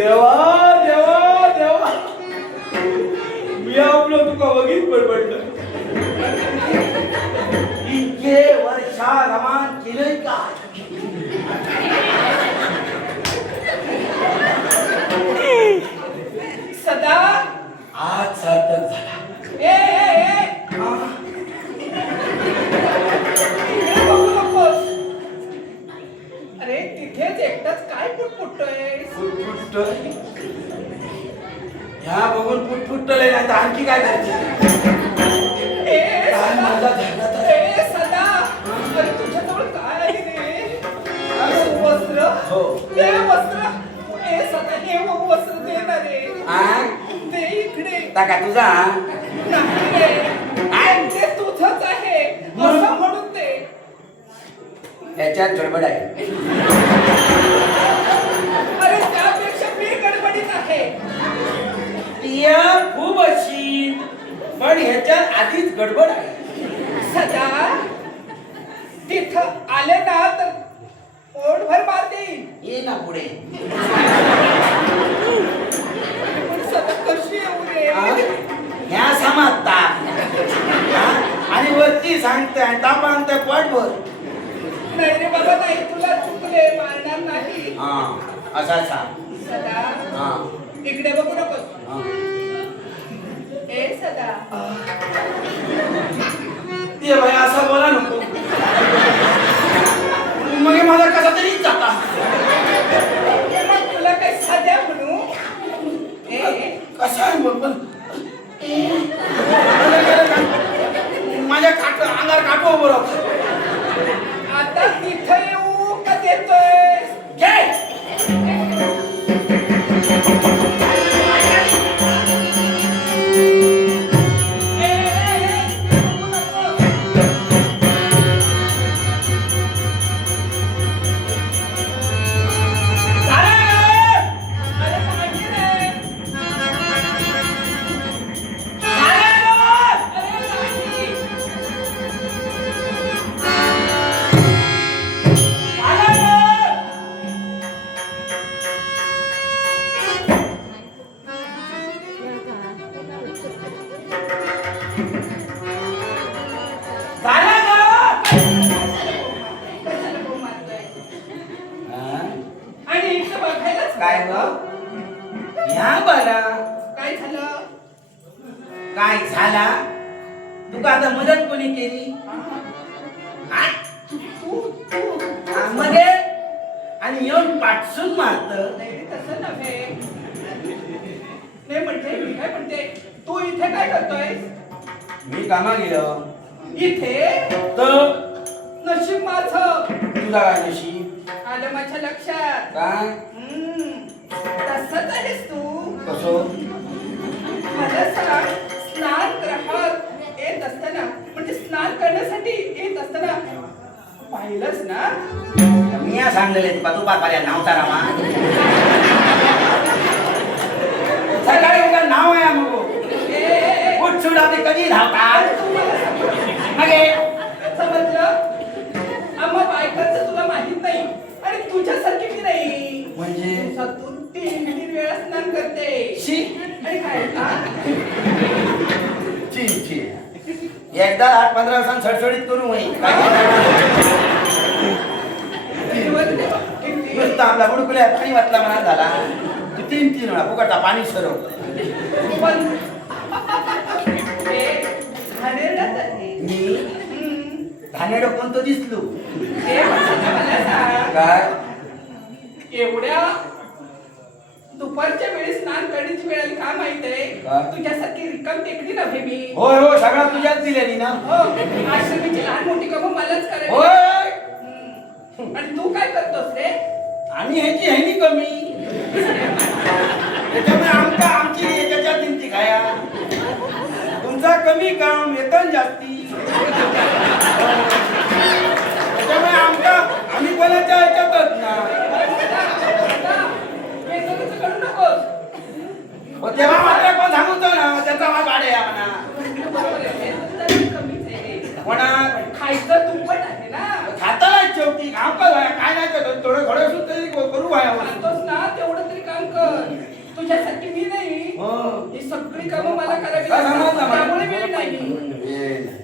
देवा देवा देवा मी आपलं तुका बघीत पडपडलं इतके वर्षा रमान केलंय का सदा आज सार्थक झाला बघू नकोस. अरे तिथेच एकटाच काय पुटपुटतोय? फुटफुटतोय ह्या बघून फुटफुटतोय नाही तर आणखी काय करायचं काय माझा झाला तर सदा अरे तुझ्याजवळ काय आहे रे? वस्त्र हो. ते वस्त्र सदा हे वस्त्र दे ना रे. ते इकडे टाका तुझा नाही रे. ते तुझंच आहे असं म्हणून ते त्याच्यात गडबड आहे अरे त्यापेक्षा मी गडबडीत आहे. टिया खूप अशी पण ह्याच्यात आधीच गडबड आहे सदा तिथं आले ना तर पोटभर मार देईल. ये ना पुढे पण सदा कशी येऊ रे? ह्या समाजता आणि वरती सांगताय तापांत पोटभर नाही रे बाबा नाही तुला चुकले मारणार नाही. असा सांग सदा इकडे बघू नकोस. ए सदा ते भाई असं बोला नको मग माझा कसा तरी जाता मग तुला काही साध्या म्हणू. कसा आहे पण माझ्या अंगार काटो बरोबर आता तिथं येऊ का देतोय? आणि इथं बघायलाच काय ग ह्या बरा काय झालं? काय झाला तुका आता मदत कोणी केली मध्ये आणि येऊन पाठसून मारत नाही तसं नव्हे. नाही म्हणते मी काय म्हणते तू इथे काय करतोय? मी कामा गेलो इथे तर नशीब माझं तुझा काय नशीब आलं माझ्या लक्षात. काय तसंच आहेस तू. कसो मला सांग स्नान ग्रहात येत असताना म्हणजे स्नान करण्यासाठी येत असताना पाहिलंस ना? मी या सांगलेले तुका तू पार्या नावचा रामा सकाळी उगा नाव आहे मग उठ सुडा ते कधी धावतात समजलं? आम्हा बायकांचं तुला माहित नाही आणि तुझ्यासारखी मी नाही. म्हणजे दिवसातून 3 वेळा स्नान करते. शी आणि काय ची ची एकदा 8-15 दिवसांनी सडसडीत करू होईल नुसतं आपला गुडकुल्या पाणी वाटला म्हणा झाला 3 वेळा फुकटा पाणी सरव पण घाणेरडाच आहे. मी धानेडो कोणतं दिसलो मला सांग काय एवढ्या दुपारच्या वेळी स्नान करण्याची वेळ आली का माहित आहे? तुझ्यासारखी रिकाम टेकडी नव्हे मी. होय हो सगळं तुझ्याच दिलेली ना. हो आश्रमीची लहान मोठी कामं मलाच करायची. होय आणि तू काय करतोस रे? आम्ही ह्याची ह्यानी कमी त्याच्यामुळे आमची याच्या किमती खाया तुमचा कमी काम वेतन जास्ती त्याच्यामुळे आम्ही कोणाच्या ह्याच्यातच ना करू नकोस. तेव्हा मात्र कोण सांगतो ना त्याचा हा भाडे म्हणा कमीच आहे. कोणा खायचं तुंबट आहे ना. खातालाच शेवटी काम कर काय नाही करत थोडं थोडं तरी करू खातोस ना तेवढं तरी काम कर. सगळी कामं मला करावी हा, समजलं लागतात. मला. त्यामुळे वेळ नाही. वेळ नाही.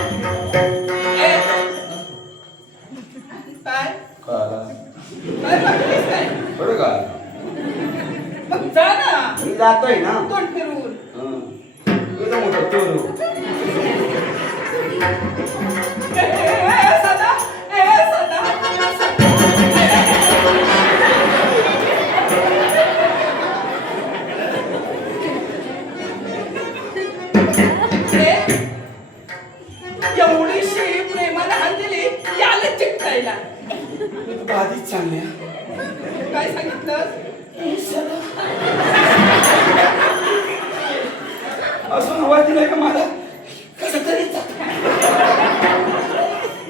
ए, काय कळालं. काय बघतेस काय? बरं का मग जा ना मी जातोय ना तोंड फिरून. हं. तुझं मोठं चोरू सदा एवढीशी प्रेमाने हात दिली याला चिकटायला. मी तुला आधीच चांगले काय सांगितलं? असून आवाज दिलाय का मला कसं तरी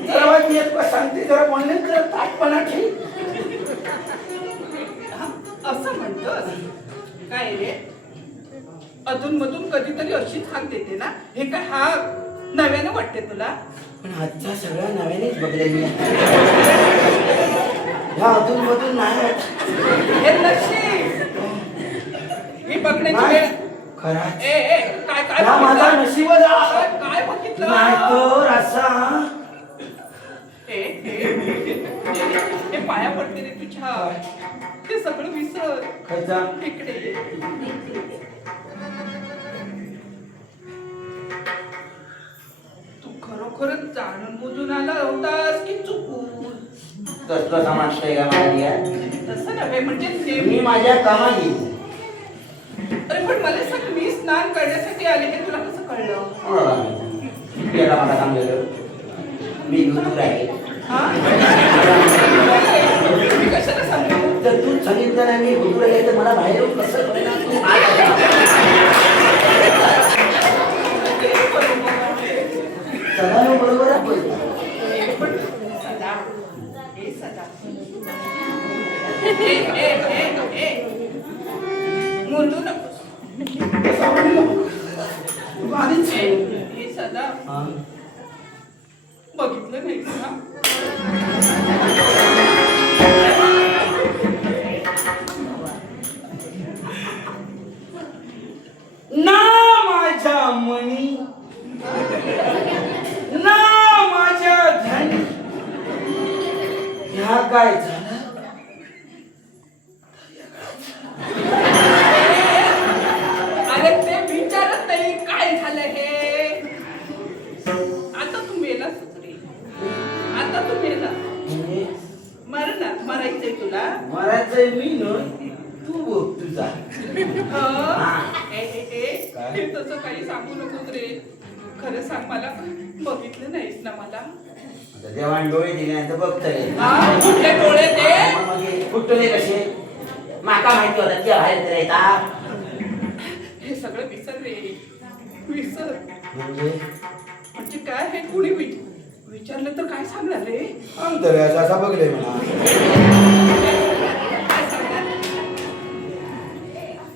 जरा वाट मी तुला सांगते जरा बोलणे जरा ताटपणा ठेव असं म्हणतोस काय रे? अधून मधून कधीतरी अशीच हाक देते ना. हे काय हा नव्यानं वाटते तुला? पण आजचा सगळा नव्यानेच बघलेली आहे ह्या अधून मधून नाही वाटत. हे नशीब. ही बघण्याची नाही, वेळ. खरंच. काय काय हा माझा बघितलं? नशीबच आहे. काय बघितलं? नाही तर असा हे पाया पडते रे तुझ्या. ते सगळं विसर. खायचा इकडे ये. तू खरोखरच जाणून बुजून आला होतास की चुकून? तसलं समजतंय का मला तसं नव्हे म्हणजे मी नेहमी. माझ्या कामाची अरे पण मला सांग मी स्नान करण्यासाठी आले हे तुला कसं कळलं? मला सांगलेलं मी ऋतू आहे हा? मी कशाला सांगू? तर तू सांगितलं नाही मी ऋतू आहे तर मला बाहेर येऊन कसं कळणार तू काय सगळ्यांना बरोबर आहे पण. सदा हे सदा मुरडू नकोस. तू आधीच हे सदा हा. बघितलं नाहीस ना? ना माझ्या मनी ना माझ्या धनी ह्या काय झालं अरे ते विचारत नाही काय झालं हे. आता तू मेलास रे. आता तू मेला. म्हणजे मर ना. मरायचंय तुला. मरायचंय मी न तू बघ तुझा काय? हे तसं काही सांगू नकोस रे. खरं सांग मला बघितलं नाहीस ना मला? आता देवान डोळे दिले नाही तर बघतोय हा? कुठले डोळे ते? कुठले कसे माका माहिती होता की बाहेर तर येतात हे सगळं विसर रे. विसर. म्हणजे काय हे कुणी विचारलं तर काय सांगणार रे? अंतर असा बघले म्हणा काय सांगणार?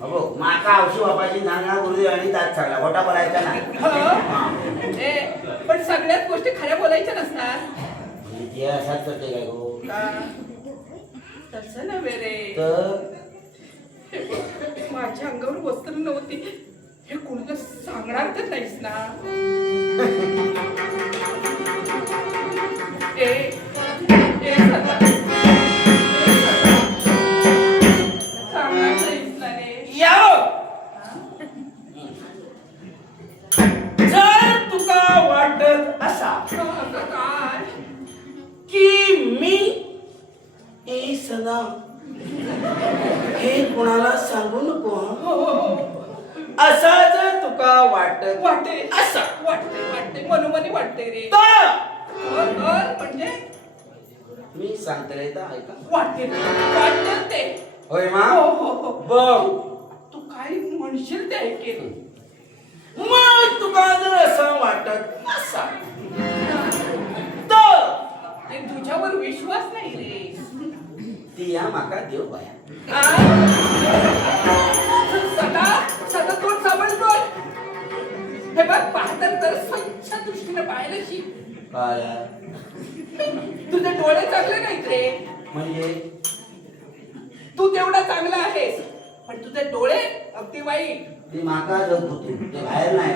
अबो माका औषध बापाची नाना गुरुदेव आणि तात सांगला खोटा बोलायचा नाही पण सगळ्याच गोष्टी खऱ्या बोलायच्या नसतात. म्हणजे ते असाच करते काय गो तसं नव्हे रे. तर माझ्या अंगावर वस्त्र नव्हती हे कोणाला सांगणार तर नाहीस ना? सदा. सांगणार नाहीस ना रे? जर तुका वाटत असा काय? की मी ए सदा हे कोणाला सांगू नको असा जर तुका वाटत वाटते असा वाटते मनोमनी वाटते रे. तर म्हणजे मी सांगते ऐका वाटते ते. होय मा हो. बघ तू काय म्हणशील ते ऐकेल. मग तुका जर असं वाटत असा तर ते तुझ्यावर विश्वास नाही रे. ती या माका देव बाया सदा तोंड साबण बोल. हे बघ पाहतात तर स्वच्छ दृष्टीने पाहायला शिक. काय तुझे डोळे चांगले नाहीत रे. म्हणजे तू तेवढा चांगला आहेस पण तुझे डोळे अगदी वाईट. ती माका जग होती ते बाहेर नाही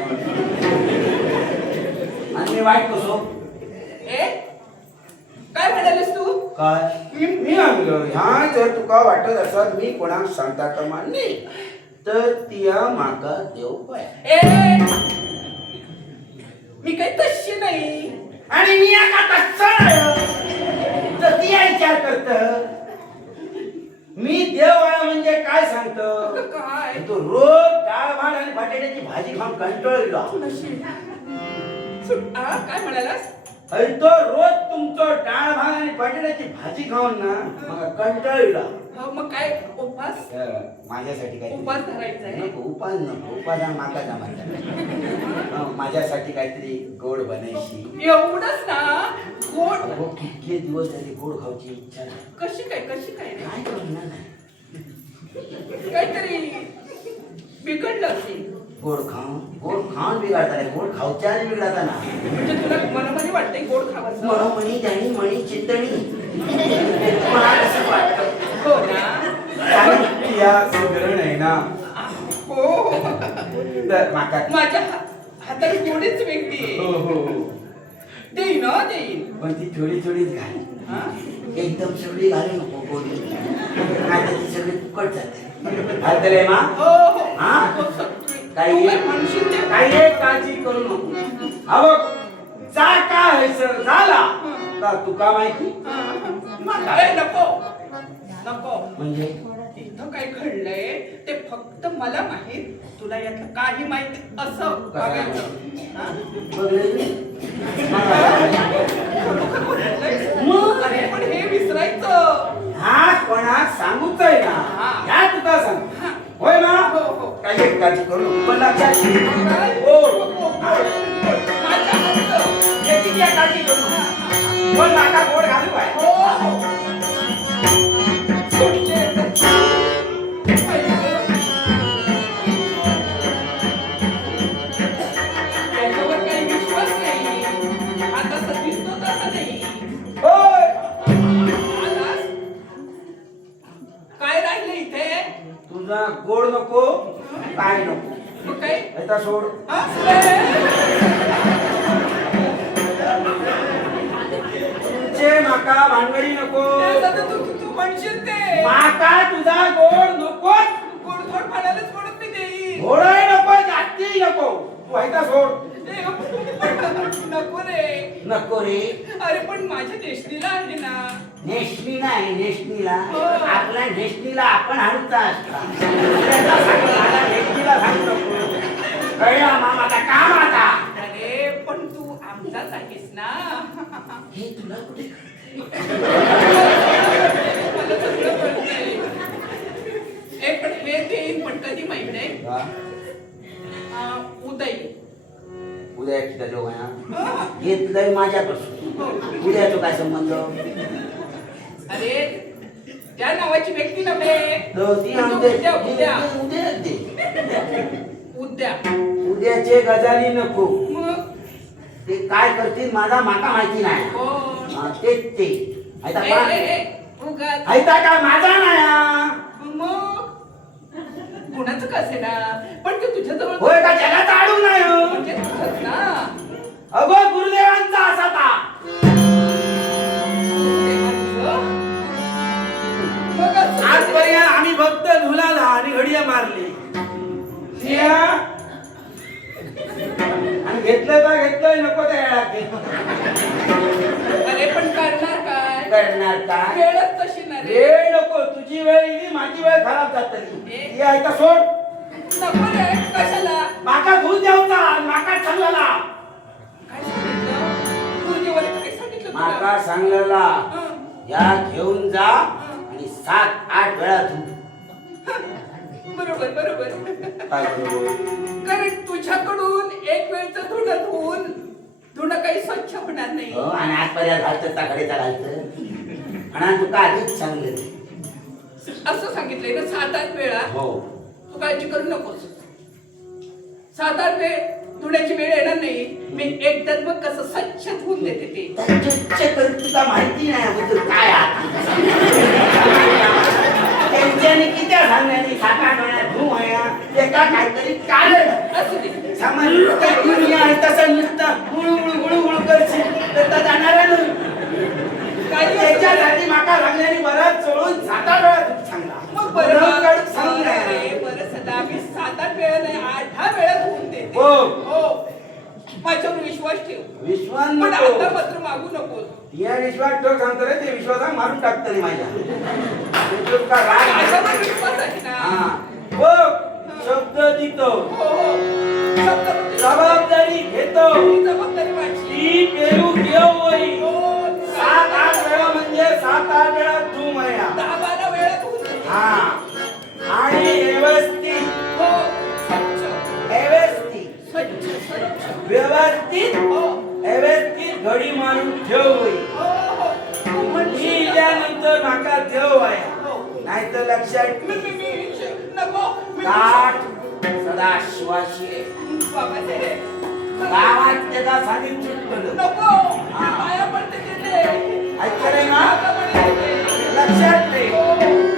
आणि मी वाईट कसो ए काय म्हणालीस तू? काय मी आणलं ह्या जर तुका वाटत असत मी कोणाक सांगता कमा नाही तर तिया माका देव पाय ए मी काही तशी नाही. आणि मी आता तसं नाही तर ती विचार करत मी देव आहे म्हणजे काय सांगतो काय तो रोज डाळ भात आणि बटाट्याची भाजी खाऊन कंटाळलो काय म्हणालास? अरे तो रोज तुमचं डाळ भात आणि बटाट्याची भाजी खाऊन ना मला कंटाळलो. मग काय उपवास? माझ्यासाठी काय उपवास धरायचा आहे? नको उपास नको उपास माका जमा माझ्यासाठी काहीतरी गोड बनायची. एवढंच ना गोड? अहो किती दिवस झाले गोड खाऊची इच्छा नाही. कशी काय रे? काय करणार नाही काहीतरी बिघडलं असेल. गोड खाऊन बिघडता नाही गोड खाऊच्या आणि बिघडता ना म्हणजे तुला मनामध्ये वाटतंय गोड खावं मणी त्याणी मणी चिंतणी मला कसं वाटतं हो ना? या सुगरण आहे ना हो तर माका माझ्या हातात गोडीच व्यक्ती आहे. हो देईन देईन पण ती थोडी थोडीच घाल हा? एकदम सगळी घालू नको गोडी नाही ती सगळी फुकट जाते घालतले मा हो हा? हो सगळी. काही तू काय म्हणशील ते काही एक काळजी करू नको अहो जा का सर झाला का तुका माहिती ए, नको म्हणजे इथं काय घडलंय ते फक्त मला माहित. तुला यातलं काही माहित असं वागायचं. हा? मग अरे पण हे विसरायचं. हा कोणाक सांगूच आहे ना या तुका सांग होय ना हो. काही एक काळजी करू नको पण लक्षात काय? हो माझ्या हातचं. याची काय काळजी करू नको पण नाका गोड घालू आहे हो. सुटले तर. त्याच्यावर काही विश्वास नाही. आता दिसतो तसं नाही. होय आलास? काय राहिले इथे? तुझा गोड नको काय नको मग काय? आता सोड हा? तुझे माका भानगडी नको तू म्हणशील ते माका तुझा गोड नको गोडधोड म्हणालच म्हणून मी देईन. घोडाही नको जाती नको तू ऐका सोड ए, नको रे. नको रे अरे पण माझ्या देशनीला आहे ना. नेशनी नाही नेशनीला हो. आपल्या नेशनीला आपण हाडूचा असता दुसऱ्याचा सांग मला नेशनीला सांगू नको कळला मामाचा काम आता अरे पण तू आमचाच आहेस ना. हे तुला कुठे मला सगळं कळतंय. ए पण हे देईन पण कधी माहित आहे? उदय. उद्या एकदा जेव्हा घेतलंय माझ्यापासून उद्याचा काय संबंध अरे त्या नावाची व्यक्ती नव्हे. तर ती म्हणजे आमच्या उद्या उद्या दे उद्या उद्याचे गजाली नको मग ते काय करतील माझा माका माहिती नाही कोण? तेच ते ऐता ए, कोणा- ए, ए, उगाच. ऐता काय माझा नाही हा. मग कुणाचं कसे ना पण ते तुझ्या जवळ होय का त्याला चाडू नाही हो. म्हणजे तुझंच ना. अगो गुरुदेवांचा असा ता मग असं- आजपर्यंत आम्ही फक्त धुलाला आणि घडिया मारली आणि घेतलं तर घेतलंय नको त्या अरे पण करणार काय? करणार काय वेळच तशी ना रे. वेळ नको तुझी वेळ येईल माझी वेळ खराब जातली हे ऐका सोड नको रे कशाला? माका दूध द्यावचा माका सांगला काय सांगितलं? तू जेव्हा काय सांगितलं तुला? माका सांगलेला हं. या घेऊन जा आणि 7-8 वेळा धू बरोबर बरोबर. काय करू? कारण तुझ्याकडून एक वेळचं धुणं काही स्वच्छ होणार नाही. हो, आणि आजपर्यंत घालतं ताकडेचा घालतं आणि तू का आधीच सांगले असं सांगितलंय ना 7-8 वेळा. हो तू काळजी करू नकोस. 7-8 वेळ धुण्याची वेळ येणार नाही मी एकदाच बघ कसं स्वच्छ धुवून देते ते. तुला माहिती नाही अगोदर काय आत. त्यांच्यानी किती सांगण्यानी साता डोळ्यात धू आहे ते का काहीतरी कारण असू दे. सामान दुनिया आहे तसं नुसतं गुळू करशील तर तर जाणार नाही. त्याच्यासाठी माका सांगण्यानी बराच चोळून साता डोळ्यात सांगला. मग बरं बरं सांग बरं सदा मी 7-8 वेळा नाही 8-10 वेळा धुवून देते. हो. हो माझ्यावर विश्वास ठेव. विश्वास पण नको. आता मात्र मागू नको. या विश्वास ठेव सांगतो रे ते विश्वासा मारून टाकतो रे माझ्या. तुझा राग आहे. माझ्यावर विश्वास आहे ना. हा. हो शब्द देतो हो हो शब्द म्हणजे जबाबदारी घेतो ही जबाबदारी वाटली. ती पेरू घेऊ वही. हो 7-8 वेळा म्हणजे 7-8 वेळा तू माया. 10-12 वेळा धुवून देते. हा आणि व्यवस्थित हो स्वच्छ व्यवस्थित स्वच्छ व्यवस्थित हो व्यवस्थित घडी मारून ठेव वही. हो हो तू मी म्हणशील त्यानंतर नाका ठेव आहे हो. नाहीतर लक्षात मी नको मी ताट सदा श्वाशी आहे. बाबासाहेब, गावात त्याला सांगितलं नको पाया पडते तिथे. ऐकलंय ना बाबा म्हणे, लक्षात ठेव. हो